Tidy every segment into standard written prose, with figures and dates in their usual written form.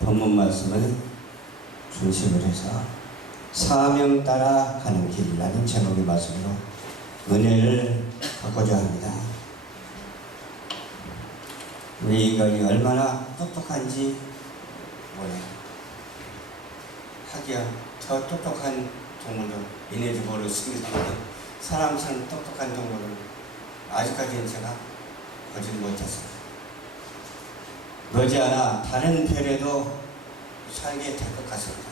본문 말씀을 중심으로 해서 사명 따라 가는 길이라는 제목의 말씀으로 은혜를 받고자 합니다. 우리 인간이 얼마나 똑똑한지 몰라요. 하기야 더 똑똑한 동물도 이네도 모르겠습니다. 사람처럼 똑똑한 동물은 아직까지는 제가 보지 못했어요. 머지않아 다른 별에도 살게 될 것 같습니다.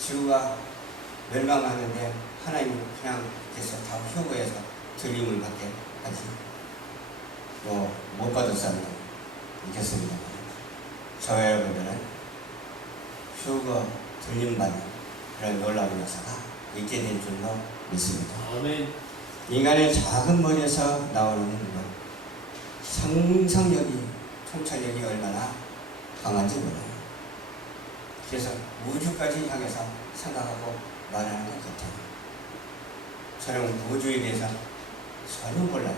지구가 멸망하는데 하나님은 그냥 그래서 다 휴거해서 들림을 받게 하지 못 받을 사람도 있겠습니다. 저와 여러분들은 휴거 들림받는 그런 놀라운 역사가 있게 된 줄로 믿습니다. 아멘. 인간의 작은 머리에서 나오는 것, 상상력이, 통찰력이 얼마나 강한지 몰라요. 그래서 우주까지 향해서 생각하고 말하는 것 같아요. 저는 우주에 대해서 전혀 몰라요.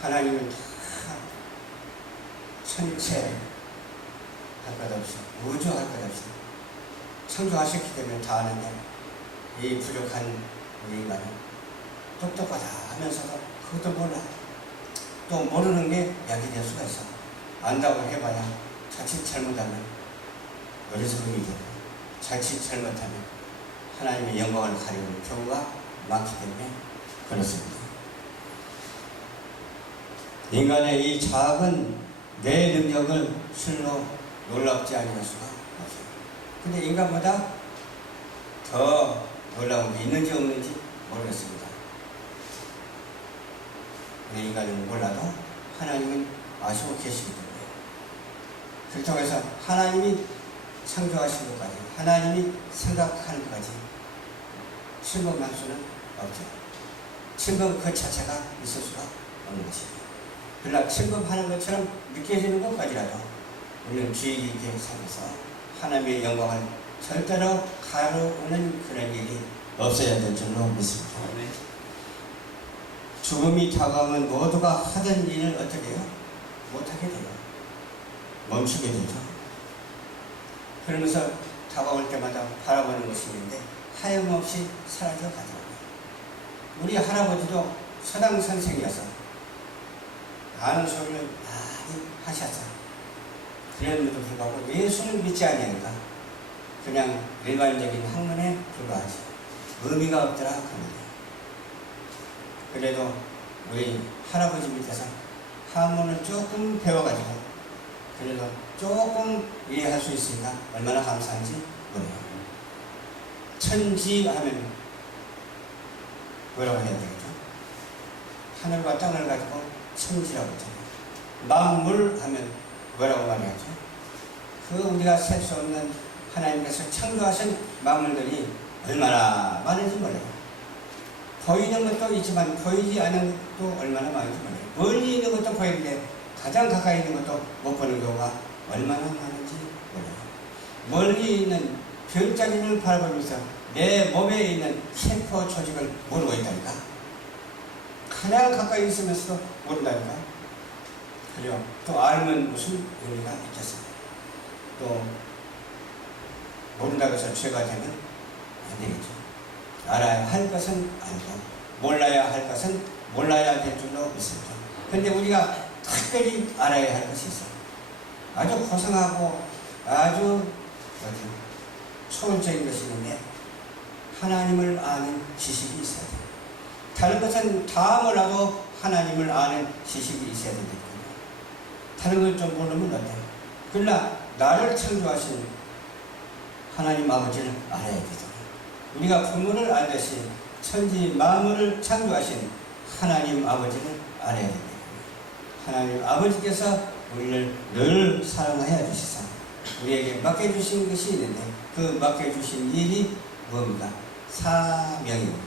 하나님은 다 천체 할 것 없이, 우주 할 것 없이 창조하셨기 때문에 다 아는데 이 부족한 우리 인간은 똑똑하다 하면서도 그것도 몰라. 또 모르는 게 약이 될 수가 있어. 안다고 해봐야 자칫 잘못하면 어리석음이 되고 자칫 잘못하면 하나님의 영광을 가리는 경우가 많기 때문에 그렇습니다. 인간의 이 작은 내 능력을 실로 놀랍지 않을 수가 없어요. 근데 인간보다 더 놀라운 게 있는지 없는지 모르겠습니다. 우리 인간은 몰라도 하나님은 아시고 계시기 때문에 그렇다고 해서 하나님이 창조하신 것까지 하나님이 생각하는 것까지 침범할 수는 없죠. 침범 그 자체가 있을 수가 없는 것입니다. 그러나 침범하는 것처럼 느껴지는 것까지라도 우리는 주의 깊게 살면서 하나님의 영광을 절대로 가르는 그런 일이 없어야 될 줄로 믿습니다. 죽음이 다가오면 모두가 하던 일을 어떻게 해요? 못하게 돼요. 멈추게 되죠. 그러면서 다가올 때마다 바라보는 것이 있는데 하염없이 사라져 가더라고요. 우리 할아버지도 서당 선생이어서 아는 소리를 많이 하셔서 그랬는데도 불구하고 예수를 믿지 아니하니까 그냥 일반적인 학문에 불과하지 의미가 없더라 그럽니다. 그래도 우리 할아버지 밑에서 한문을 조금 배워가지고 그래도 조금 이해할 수 있으니까 얼마나 감사한지 몰라요. 천지 하면 뭐라고 해야 되겠죠? 하늘과 땅을 가지고 천지라고 했잖아요. 만물 하면 뭐라고 말해야죠? 그 우리가 셀 수 없는 하나님께서 창조하신 만물들이 얼마나 많은지 몰라요. 보이는 것도 있지만 보이지 않는 것도 얼마나 많은지 몰라요. 멀리 있는 것도 보이는데 가장 가까이 있는 것도 못 보는 경우가 얼마나 많은지 몰라요. 멀리 있는 별자리를 바라보면서 내 몸에 있는 세포 조직을 모르고 있다니까. 가장 가까이 있으면서도 모른다니까. 그래요. 또 알면 무슨 의미가 있겠습니까? 또 모른다고 해서 죄가 되면 안 되겠죠. 알아야 할 것은 알고 몰라야 할 것은 몰라야 될 줄로 믿습니다. 그런데 우리가 특별히 알아야 할 것이 있어요. 아주 고상하고 아주 초월적인 것이 있는데 하나님을 아는 지식이 있어야 돼요. 다른 것은 다 몰라도 하나님을 아는 지식이 있어야 되거든요. 다른 건 좀 모르면 어때요? 그러나 나를 창조하신 하나님 아버지를 알아야 되죠. 우리가 부모를 알듯이 천지 만물을 창조하신 하나님 아버지를 알아야 됩니다. 하나님 아버지께서 우리를 늘 사랑하여 주시사 우리에게 맡겨주신 것이 있는데 그 맡겨주신 일이 뭡니까? 사명입니다.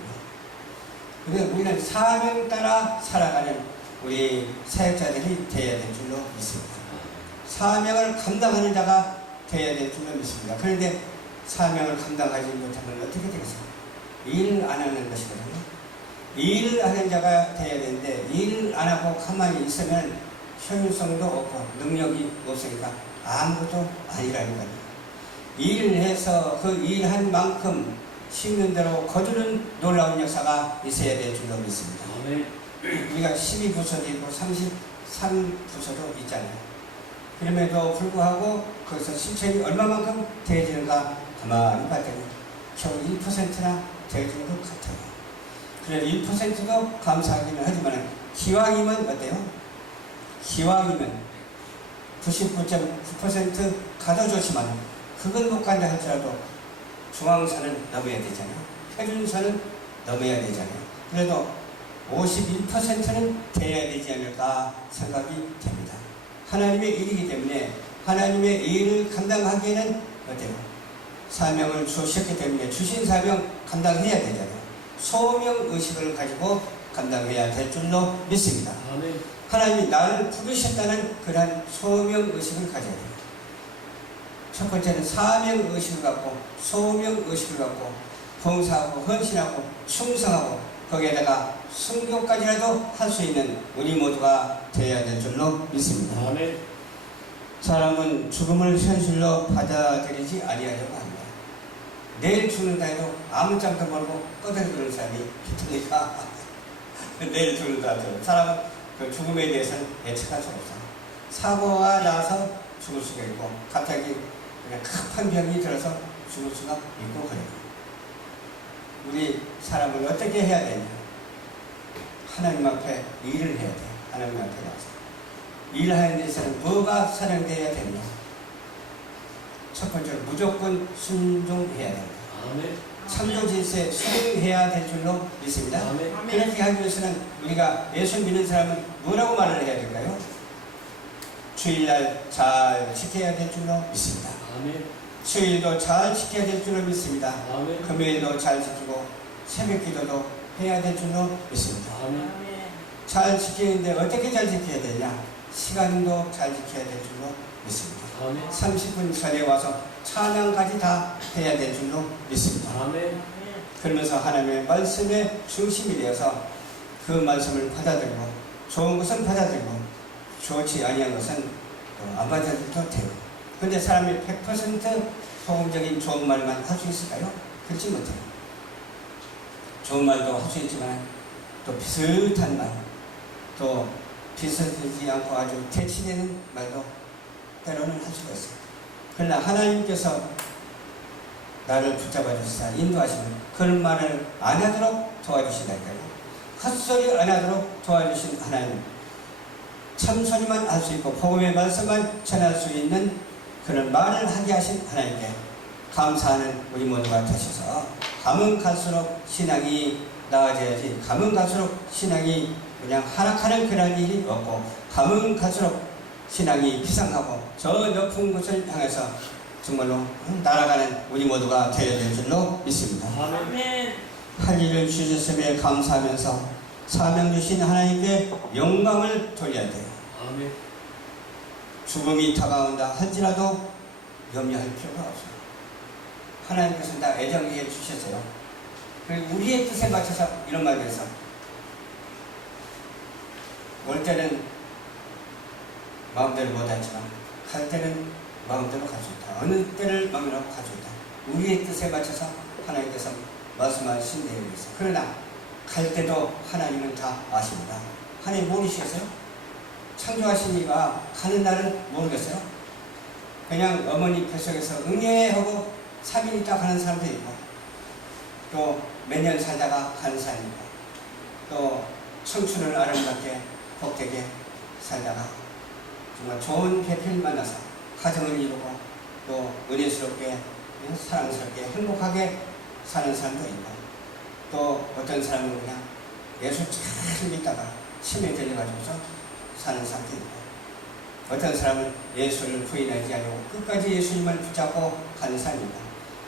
그래서 우리는 사명 따라 살아가는 우리 사역자들이 되어야 될 줄로 믿습니다. 사명을 감당하는 자가 되어야 될 줄로 믿습니다. 그런데 사명을 감당하지 못하면 어떻게 되겠습니까? 일을 안 하는 것이거든요. 일을 하는 자가 되어야 되는데 일을 안 하고 가만히 있으면 효율성도 없고 능력이 없으니까 아무것도 아니라니까요. 일을 해서 그 일한 만큼 씹는 대로 거두는 놀라운 역사가 있어야 될 줄로 믿습니다. 우리가 12부서도 있고 33부서도 있잖아요. 그럼에도 불구하고 거기서 실천이 얼마만큼 되어지는가 가만히 봤더니 겨우 1%나 되어지는 것 같아요. 그래서 1%도 감사하기는 하지만 기왕이면 어때요? 기왕이면 99.9% 가둬줬지만 그건 못 간다 할지라도 중앙선은 넘어야 되잖아요. 표준선은 넘어야 되잖아요. 그래도 51%는 돼야 되지 않을까 생각이 됩니다. 하나님의 일이기 때문에 하나님의 일을 감당하기에는 어때요? 사명을 주셨기 때문에 주신 사명 감당해야 되잖아요. 소명의식을 가지고 감당해야 될 줄로 믿습니다. 하나님이 나를 부르셨다는 그러한 소명의식을 가져야 돼요. 첫 번째는 사명의식을 갖고 소명의식을 갖고 봉사하고 헌신하고 충성하고 거기에다가 순교까지라도 할 수 있는 우리 모두가 되어야 될 줄로 믿습니다. 아멘. 사람은 죽음을 현실로 받아들이지 아니하려고 합니다. 내일 죽는다 해도 아무 짝도 모르고 꺼들거리는 사람이 있으니까 내일 죽는다 하죠. 사람은 그 죽음에 대해서는 예측할 수 없어요. 사고가 나서 죽을 수가 있고 갑자기 그냥 급한 병이 들어서 죽을 수가 있고 그래요. 우리 사람은 어떻게 해야 되냐? 하나님 앞에 일을 해야 돼. 하나님 앞에 나와서 일하는 데서는 뭐가 사령되어야 되냐? 첫 번째로 무조건 순종해야 된다. 아멘. 창조 질서에 순응해야 될 줄로 믿습니다. 아멘. 그렇게 하기 위해서는 우리가 예수 믿는 사람은 뭐라고 말을 해야 될까요? 주일날 잘 지켜야 될 줄로 믿습니다. 아멘. 주일도 잘 지켜야 될 줄로 믿습니다. 아멘. 금요일도 잘 지키고 새벽 기도도 해야 될 줄로 믿습니다. 아멘. 잘 지키는데 어떻게 잘 지켜야 되냐? 시간도 잘 지켜야 될 줄로 믿습니다. 아멘. 30분 전에 와서 찬양까지 다 해야 될 줄로 믿습니다. 아멘. 그러면서 하나님의 말씀의 중심이 되어서 그 말씀을 받아들이고 좋은 것은 받아들이고 좋지 아니한 것은 안 받아들여도 돼요. 그런데 사람이 100% 복음적인 좋은 말만 할 수 있을까요? 그렇지 못해요. 좋은 말도 할 수 있지만 또 비슷한 말, 또 비슷하지 않고 아주 대치되는 말도 때로는 할 수가 있어요. 그러나 하나님께서 나를 붙잡아 주시사 인도하시면 그런 말을 안 하도록 도와주신다니까요. 헛소리 안 하도록 도와주신 하나님, 참소리만 할 수 있고 복음의 말씀만 전할 수 있는 그런 말을 하게 하신 하나님께 감사하는 우리 모두가 되셔서 가면 갈수록 신앙이 나아져야지, 가면 갈수록 신앙이 그냥 하락하는 그런 일이 없고, 가면 갈수록 신앙이 비상하고 저 높은 곳을 향해서 정말로 날아가는 우리 모두가 되어야 될 줄로 믿습니다. 아멘. 할 일을 주셨음에 감사하면서 사명 주신 하나님께 영광을 돌려야 돼요. 아멘. 죽음이 다가온다 할지라도 염려할 필요가 없어요. 하나님께서 다 애정해 주셨어요. 그리고 우리의 뜻에 맞춰서 이런 말을 해서 올 때는 마음대로 못하지만 갈 때는 마음대로 갈 수 있다. 어느 때를 마음대로 갈 수 있다. 우리의 뜻에 맞춰서 하나님께서 말씀하신 내용이 있어요. 그러나 갈 때도 하나님은 다 아십니다. 하나님 모르시겠어요? 창조하신 이가 가는 날을 모르겠어요? 그냥 어머니 뱃속에서 응애하고 3일 있다 가는 사람도 있고, 또 몇 년 살다가 가는 사람이 있고, 또 청춘을 아름답게 복되게 살다가 정말 좋은 배필 만나서 가정을 이루고 또 은혜스럽게 사랑스럽게 행복하게 사는 사람도 있고, 또 어떤 사람은 그냥 예수 잘 믿다가 치매 들려가지고서 사는 사람도 있고, 어떤 사람은 예수를 부인하지 않고 끝까지 예수님을 붙잡고 가는 사람이 있고,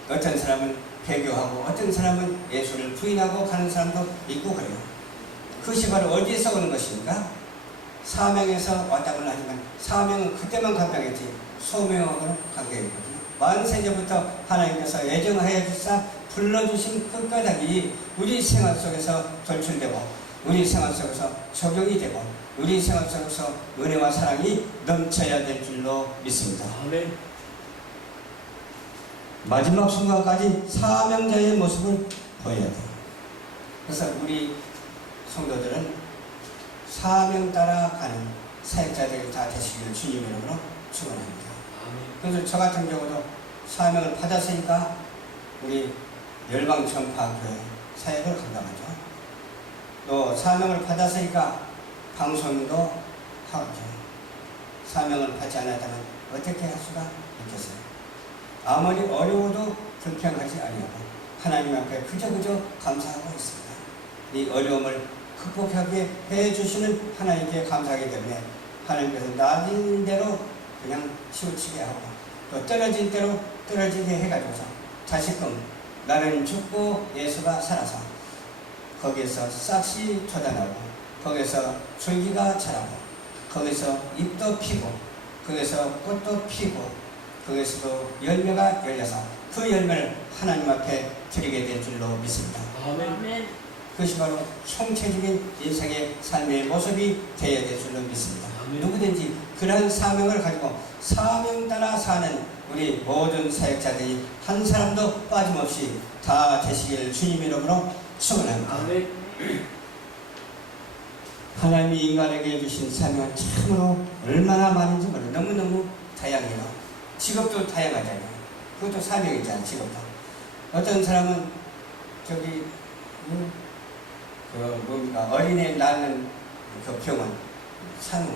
어떤 사람은 배교하고 어떤 사람은 예수를 부인하고 가는 사람도 있고 그래요. 그것이 바로 어디에서 오는 것입니까? 사명에서 왔다고는 하지만 사명은 그때만 감당했지 소명하고는 관계가 있거든요. 만세전부터 하나님께서 애정하여 주사 불러주신 그 까닭이 우리 생활 속에서 돌출되고 우리 생활 속에서 적용이 되고 우리 생활 속에서 은혜와 사랑이 넘쳐야 될 줄로 믿습니다. 아멘. 마지막 순간까지 사명자의 모습을 보여야 돼요. 그래서 우리 성도들은 사명 따라 가는 사역자들이 다 되시기를 주님 이름으로 축원합니다. 그래서 저 같은 경우도 사명을 받았으니까 우리 열방 전파교회 사역을 감당하죠. 또 사명을 받았으니까 방송도 하죠. 사명을 받지 않았다면 어떻게 할 수가 있겠어요? 아무리 어려워도 불평하지 아니하고 하나님 앞에 그저 감사하고 있습니다. 이 어려움을 극복하게 해주시는 하나님께 감사하기 때문에 하나님께서 낮은 대로 그냥 치우치게 하고 또 떨어진 대로 떨어지게 해가지고서 다시금 나는 죽고 예수가 살아서 거기에서 싹이 돋아나고 거기에서 줄기가 자라고 거기서 잎도 피고 거기서 꽃도 피고 거기서도 열매가 열려서 그 열매를 하나님 앞에 드리게 될 줄로 믿습니다. 아멘. 그것이 바로 총체적인 인생의 삶의 모습이 되어야 될 줄로 믿습니다. 아멘. 누구든지 그런 사명을 가지고 사명 따라 사는 우리 모든 사역자들이 한 사람도 빠짐없이 다 되시기를 주님 이름으로 축원합니다. 아멘. 하나님이 인간에게 주신 사명은 참으로 얼마나 많은지 몰라요. 너무너무 다양해요. 직업도 다양하잖아요. 그것도 사명이잖아요. 직업도. 어떤 사람은 저기 어린애 낳는 그 병원 산후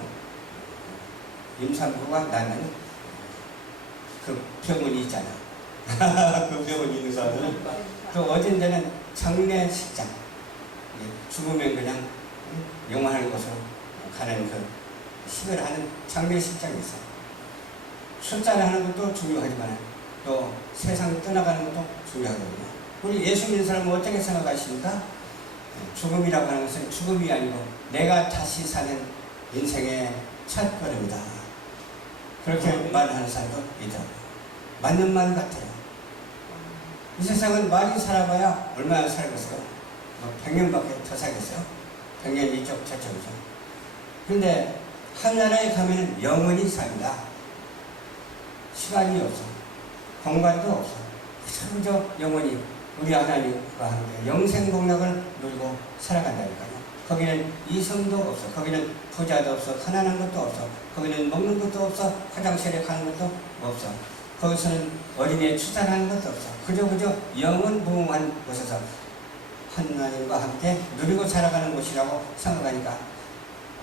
임산부가 낳는 그 병원이 있잖아. 그 병원이 있는 사람들은 또 어떤 데는 장례식장 죽으면 그냥 영원한 곳으로 가는 그 식을 하는 장례식장이 있어. 출산을 하는 것도 중요하지만 또 세상 떠나가는 것도 중요하거든요. 우리 예수 믿는 사람은 어떻게 생각하십니까? 죽음이라고 하는 것은 죽음이 아니고 내가 다시 사는 인생의 첫 걸음이다. 그렇게 말하는 사람도 있더라고요. 맞는 말 같아요. 이 세상은 많이 살아봐야 얼마나 살겠어요? 100년밖에 더 살겠어요? 100년 이쪽 저쪽이죠. 근데 하늘나라에 가면 영원히 삽니다. 시간이 없어. 공간도 없어. 그저 영원히 우리 하나님과 함께 영생복락을 누리고 살아간다니까요. 거기는 이성도 없어. 거기는 부자도 없어. 가난한 것도 없어. 거기는 먹는 것도 없어. 화장실에 가는 것도 없어. 거기서는 어린애 출산하는 것도 없어. 그저 영원무궁한 곳에서 하나님과 함께 누리고 살아가는 곳이라고 생각하니까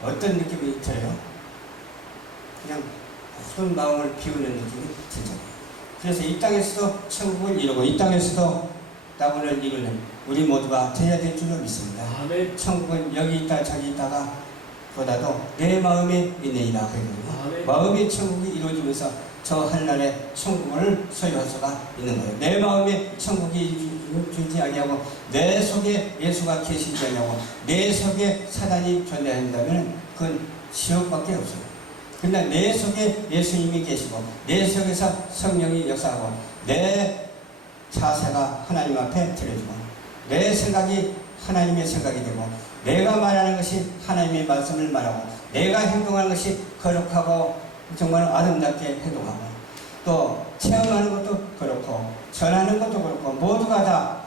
어떤 느낌이 들어요? 그냥 모든 마음을 비우는 느낌이 들잖아요. 그래서 이 땅에서도 천국을 이루고 이 땅에서도 나무를 이루는 우리 모두가 되어야 될 줄로 믿습니다. 아멘. 천국은 여기 있다 저기 있다가 보다도 내 마음에 있느니라 그러거든요. 아멘. 마음의 천국이 이루어지면서 저 하늘나라의 천국을 소유할 수가 있는 거예요. 내 마음에 천국이 주지 아니하고 내 속에 예수가 계시지 아니하고 내 속에 사단이 존재한다면 그건 지옥밖에 없어요. 그러나 내 속에 예수님이 계시고 내 속에서 성령이 역사하고 내 자세가 하나님 앞에 드려지고 내 생각이 하나님의 생각이 되고 내가 말하는 것이 하나님의 말씀을 말하고 내가 행동하는 것이 거룩하고 정말 아름답게 행동하고 또 체험하는 것도 그렇고 전하는 것도 그렇고 모두가 다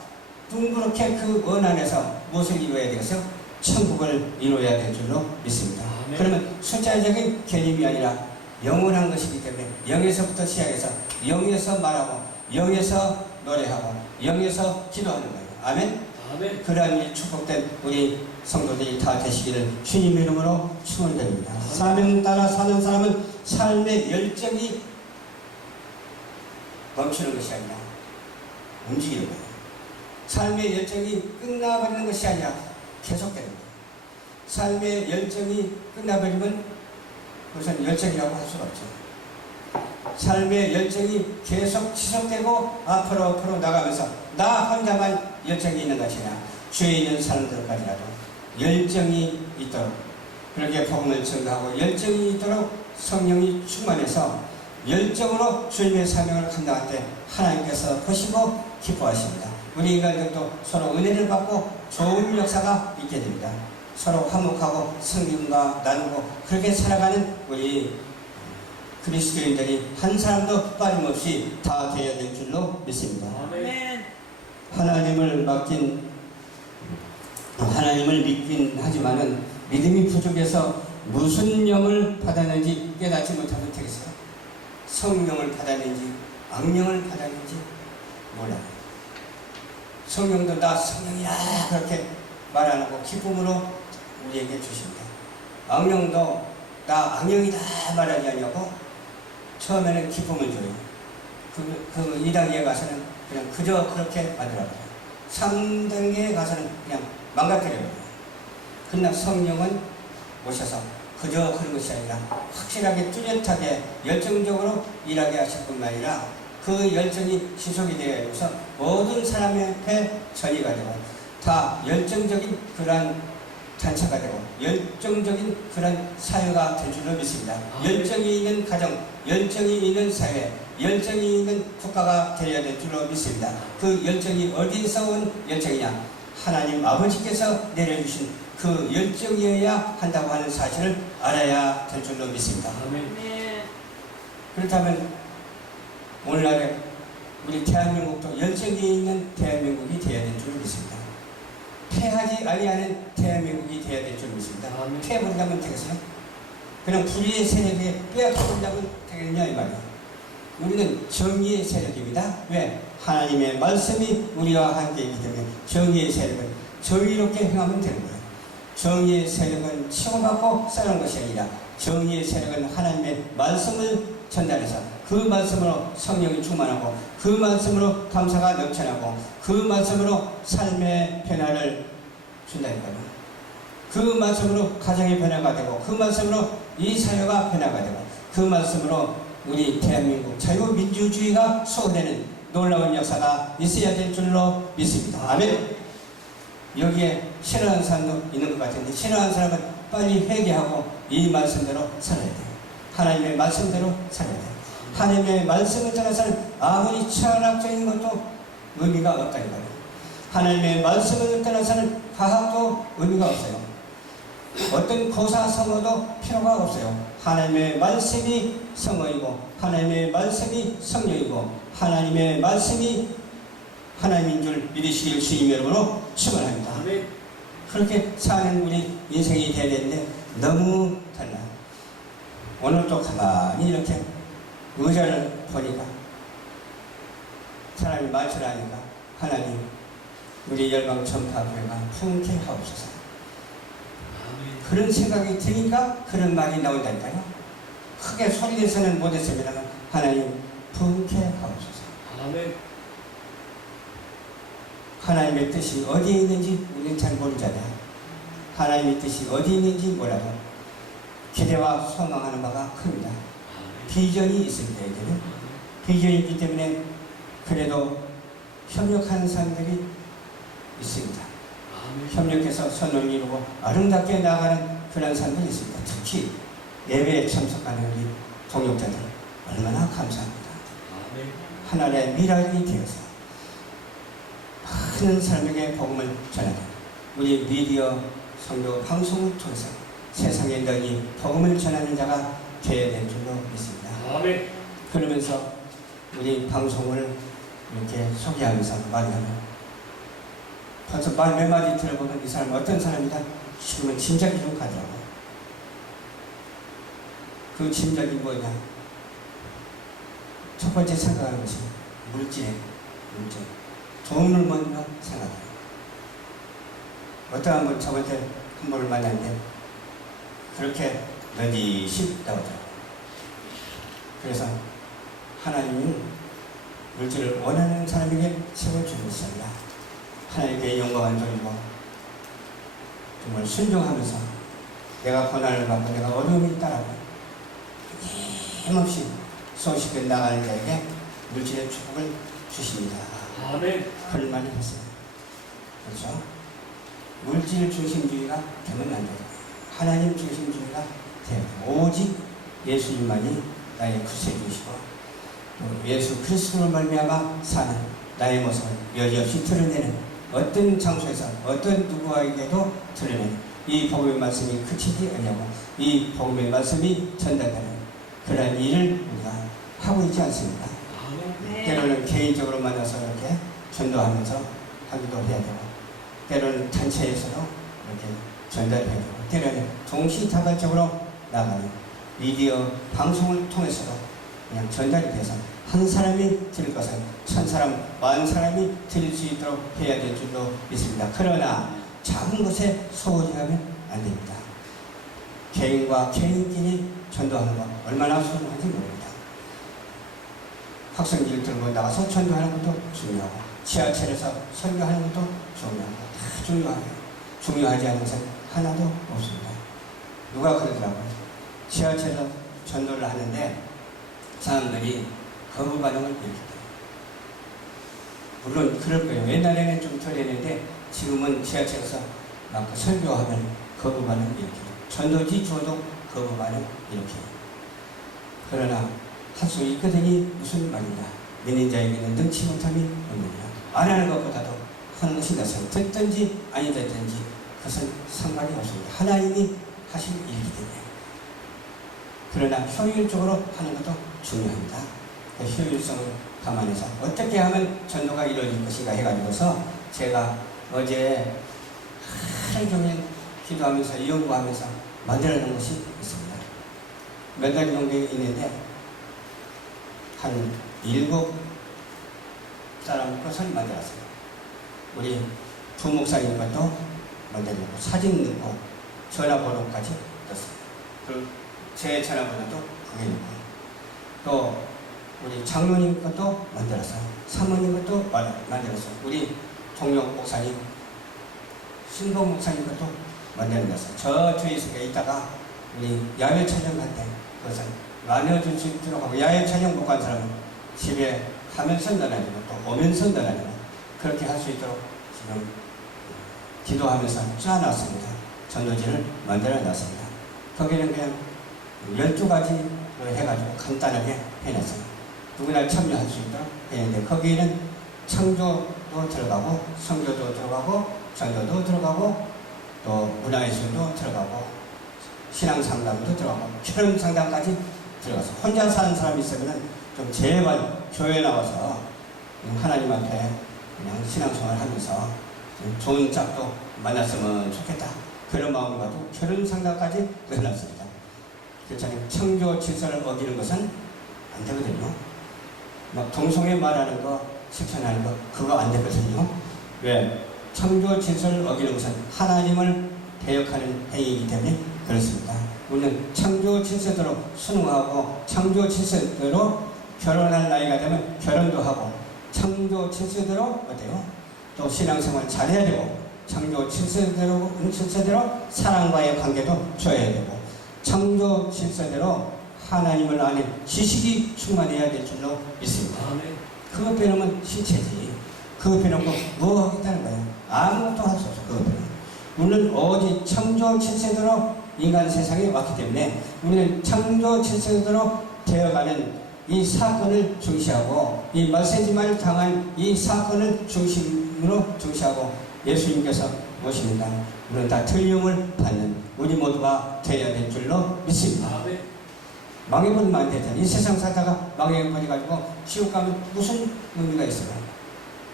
둥그렇게 그 원안에서 무엇을 이루어야 되겠어요? 천국을 이루어야 될 줄로 믿습니다. 아멘. 그러면 숫자적인 개념이 아니라 영원한 것이기 때문에 영에서부터 시작해서 영에서 말하고 영에서 노래하고 영에서 기도하는 거예요. 아멘? 아멘. 그러한 축복된 우리 성도들이 다 되시기를 주님 이름으로 축원드립니다. 사명 따라 사는 사람은 삶의 열정이 멈추는 것이 아니라 움직이는 거예요. 삶의 열정이 끝나버리는 것이 아니라 계속되는 거예요. 삶의 열정이 끝나버리면 우선 열정이라고 할 수가 없죠. 삶의 열정이 계속 지속되고 앞으로 나가면서 나 혼자만 열정이 있는 것이 아니라 주위에 있는 사람들까지라도 열정이 있도록 그렇게 복음을 전가하고 열정이 있도록 성령이 충만해서 열정으로 주님의 사명을 감당할 때 하나님께서 보시고 기뻐하십니다. 우리 인간들도 서로 은혜를 받고 좋은 역사가 있게 됩니다. 서로 화목하고 성경과 나누고 그렇게 살아가는 우리 그리스도인들이 한 사람도 빠짐없이 다 되어야 될 줄로 믿습니다. 아멘. 하나님을 믿긴 하지만은 믿음이 부족해서 무슨 영을 받았는지 깨닫지 못하면 되겠어요. 성령을 받았는지 악령을 받았는지 몰라요. 성령도 나 성령이야 그렇게 말 안 하고 기쁨으로 우리에게 주십니다. 악령도 나 악령이다 말하지 않냐고 처음에는 기쁨을 줘요. 그 2단계에 가서는 그냥 그저 그렇게 만들어요. 3단계에 가서는 그냥 망가뜨려요. 그러나 성령은 오셔서 그저 그런 것이 아니라 확실하게 뚜렷하게 열정적으로 일하게 하실 뿐만 아니라 그 열정이 지속이 되어서 모든 사람한테 전이가 되고 다 열정적인 그러한 단체가 되고 열정적인 그런 사회가 될 줄로 믿습니다. 열정이 있는 가정, 열정이 있는 사회, 열정이 있는 국가가 되어야 될 줄로 믿습니다. 그 열정이 어디서 온 열정이냐? 하나님 아버지께서 내려주신 그 열정이어야 한다고 하는 사실을 알아야 될 줄로 믿습니다. 아멘. 그렇다면 오늘날에 우리 대한민국도 열정이 있는 대한민국이 되어야 될 줄로 믿습니다. 패하지 아니하는 대한민국이 되어야 될 줄 믿습니다. 패해버리려면 되겠어요? 그냥 불의의 세력에 빼앗겨버리려면 되겠냐 이 말이에요. 우리는 정의의 세력입니다. 왜? 하나님의 말씀이 우리와 함께 있기 때문에 정의의 세력은 정의롭게 행하면 되는 거예요. 정의의 세력은 치고받고 싸우는 것이 아니라 정의의 세력은 하나님의 말씀을 전달해서 그 말씀으로 성령이 충만하고 그 말씀으로 감사가 넘쳐나고 그 말씀으로 삶의 변화를 준다니까요. 그 말씀으로 가정의 변화가 되고 그 말씀으로 이 사회가 변화가 되고 그 말씀으로 우리 대한민국 자유민주주의가 수호되는 놀라운 역사가 있어야 될 줄로 믿습니다. 아멘. 여기에 싫어하는 사람도 있는 것 같은데 싫어하는 사람은 빨리 회개하고 이 말씀대로 살아야 돼요. 하나님의 말씀대로 살아야 돼요. 하나님의 말씀을 떠나서는 아무리 철학적인 것도 의미가 없다니까요. 하나님의 말씀을 떠나서는 과학도 의미가 없어요. 어떤 고사 성어도 필요가 없어요. 하나님의 말씀이 성어이고 하나님의 말씀이 성령이고 하나님의 말씀이 하나님인 줄 믿으시길 주님 이름으로 축원합니다. 그렇게 사는 우리 인생이 되어야 되는데 너무 달라요. 오늘 또 가만히 이렇게 의자를 보니까 사람이 말을 하니까 하나님 우리 열방 전파교회가 풍케 하옵소서. 그런 생각이 드니까 그런 말이 나온다니까요. 크게 소리내서는 못했습니다만 하나님 풍케 하옵소서. 아멘. 하나님의 뜻이 어디에 있는지 우리는 잘 모르잖아요. 하나님의 뜻이 어디에 있는지 몰라도 기대와 소망하는 바가 큽니다. 비전이 있습니다. 이제는 비전이 있기 때문에 그래도 협력하는 사람들이 있습니다. 협력해서 선을 이루고 아름답게 나아가는 그런 사람들이 있습니다. 특히 예배에 참석하는 우리 동역자들 얼마나 감사합니다. 하나님의 미랄이 되어서 많은 사람에게 복음을 전하는 우리 미디어 선교 방송을 통해서 세상에 널리 복음을 전하는 자가 되어야 될 줄로 믿습니다. 아멘. 그러면서 우리 방송을 이렇게 소개하면서 말하면 벌써 말 몇 마디 들어보면 이 사람 어떤 사람이다 싶으면 짐작이 좀 가더라고요. 그 짐작이 뭐냐? 첫 번째 생각하는 것이 물질. 돈을 먼저 생각해요. 어떠한 분 저번에 한 분을 만났는데 그렇게 넌지시 나오더라고요. 그래서 하나님은 물질을 원하는 사람에게 세워주는 것이라 하나님께 영광을 돌리고 정말 순종하면서 내가 고난을 받고 내가 어려움이 있다라고 힘없이 손쉽게 나가는 자에게 물질의 축복을 주십니다. 아멘. 그런 말이 있어요. 그렇죠? 물질 중심주의가 되면 안 돼요. 하나님 중심주의가 돼요. 오직 예수님만이 나의 구세주시고 예수 그리스도로 말미암아 사는 나의 모습을 여지없이 드러내는 어떤 장소에서 어떤 누구에게도 드러내는 이 복음의 말씀이 그치지 않냐고 이 복음의 말씀이 전달되는 그런 일을 우리가 하고 있지 않습니까? 네. 때로는 개인적으로 만나서 이렇게 전도하면서 하기도 해야 되고 때로는 단체에서도 이렇게 전달해야 되고 때로는 동시다발적으로 나가는 미디어 방송을 통해서도 그냥 전달이 돼서 한 사람이 들을 것을 1000사람, 10,000사람이 들을 수 있도록 해야 될 줄로 믿습니다. 그러나 작은 것에 소홀히 하면 안 됩니다. 개인과 개인끼리 전도하는 것 얼마나 소중한지 모릅니다. 학생들 들고 나가서 전도하는 것도 중요하고 지하철에서 설교하는 것도 중요하고 다 중요하고 중요하지 않은 것은 하나도 없습니다. 누가 그러더라고요. 지하철에서 전도를 하는데 사람들이 거부 반응을 일으켰다. 물론 그럴 거예요. 옛날에는 좀 덜했는데 지금은 지하철에서 막 설교하면 거부 반응 일으켜요. 전도지 줘도 거부 반응 일으켜요. 그러나 할 수 있거든이 무슨 말이냐. 믿는 자에게는 능치 못함이 없느냐. 안 하는 것보다도 하는 것이 낫습니다. 듣든지 아니 듣든지 그것은 상관이 없습니다. 하나님이 하신 일이기 때문에. 그러나 효율적으로 하는 것도 중요합니다. 그 효율성을 감안해서 어떻게 하면 전도가 이루어질 것인가 해가지고서 제가 어제 하루 종일 기도하면서 연구하면서 만들어 놓은 것이 있습니다. 몇 달 정도 있는데 한 7사람 것을 만들었어요. 우리 부목사님 것도 만들어놓고 사진 넣고 전화번호까지 넣었어요. 그리고 제 전화번호도 그게 넣고 또 우리 장로님 것도 만들었어요. 사모님 것도 만들었어요. 우리 동료 목사님, 신봉 목사님 것도 만들어놨어요. 저 뒤에 있다가 우리 야외 촬영할 때 그것을 나눠줄 수 있도록 하고 야외 촬영 못 간 사람은 집에 가면서 나눠주고 또 오면서 나눠주고 그렇게 할 수 있도록 지금 기도하면서 짜놨습니다. 전도지를 만들어놨습니다. 거기는 그냥 12가지로 해가지고 간단하게 해놨어요. 누구나 참여할 수 있도록 했는데 거기에는 창조도 들어가고 성교도 들어가고 전도도 들어가고 또 문화예술도 들어가고 신앙상담도 들어가고 결혼상담까지 들어가서 혼자 사는 사람이 있으면 좀 제발 교회 나와서 하나님 앞에 그냥 신앙생활 하면서 좋은 짝도 만났으면 좋겠다. 그런 마음을 가지고 결혼상담까지 해놨습니다. 그렇잖아요. 청교 질서를 어기는 것은 안 되거든요. 막 동성애 말하는 거, 실천하는 거, 그거 안 되거든요. 왜? 청교 질서를 어기는 것은 하나님을 대역하는 행위이기 때문에 그렇습니다. 우리는 창조 질서대로 순응하고 창조 질서대로 결혼할 나이가 되면 결혼도 하고 창조 질서대로 어때요? 또 신앙생활 잘해야 되고 창조 질서대로 사랑과의 관계도 줘야 되고 창조 질서대로 하나님을 아는 지식이 충만해야 될 줄로 믿습니다. 그것 빼놓으면 신체지. 그것 빼놓고 뭐 하겠다는 거예요? 아무것도 할 수 없어. 그것 빼놓으면. 우리는 오직 창조 질서대로 인간 세상에 왔기 때문에 우리는 창조 질서대로 되어가는 이 사건을 중시하고 이 말세지만을 당한 이 사건을 중심으로 중시하고 예수님께서 오십니다. 우리는 다 틀림을 받는 우리 모두가 되어야 될 줄로 믿습니다. 망해버리면 안 되잖아. 이 세상 살다가 망해버려가지고 지옥 가면 무슨 의미가 있어요?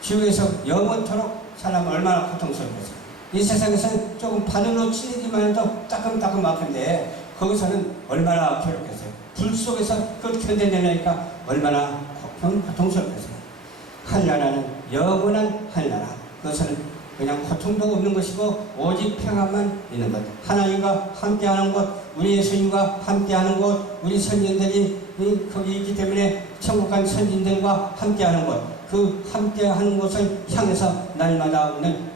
지옥에서 영원토록 살아면 얼마나 고통스럽겠어요. 이 세상에서는 조금 바늘로 찔리기만 해도 따끔따끔 아픈데 거기서는 얼마나 괴롭겠어요. 불 속에서 그걸 견뎌내려니까 얼마나 고통스럽겠어요. 한나라는 영원한 한나라. 그것은 그냥 고통도 없는 것이고 오직 평안만 있는 것. 하나님과 함께하는 것, 우리 예수님과 함께하는 것, 우리 선진들이 거기 있기 때문에 천국 간 선진들과 함께하는 것, 그 함께하는 것을 향해서 날마다 오는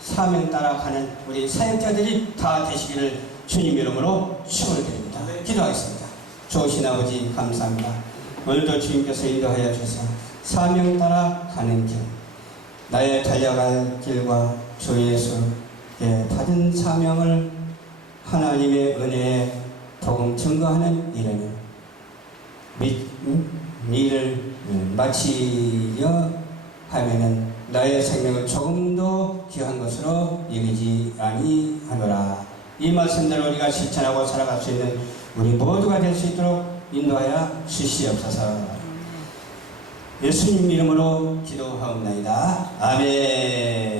사명 따라가는 우리 사역자들이 다 되시기를 주님 이름으로 축원드립니다. 기도하겠습니다. 좋으신 아버지 감사합니다. 오늘도 주님께서 인도하여 주셔서 사명 따라 가는 길, 나의 달려갈 길과 주 예수께 받은 사명을 하나님의 은혜에 복음 증거하는 일에는 일을 마치려 하면은 나의 생명을 조금도 귀한 것으로 여기지 아니하노라. 이 말씀대로 우리가 실천하고 살아갈 수 있는 우리 모두가 될 수 있도록 인도하여 주시옵소서. 예수님 이름으로 기도하옵나이다. 아멘.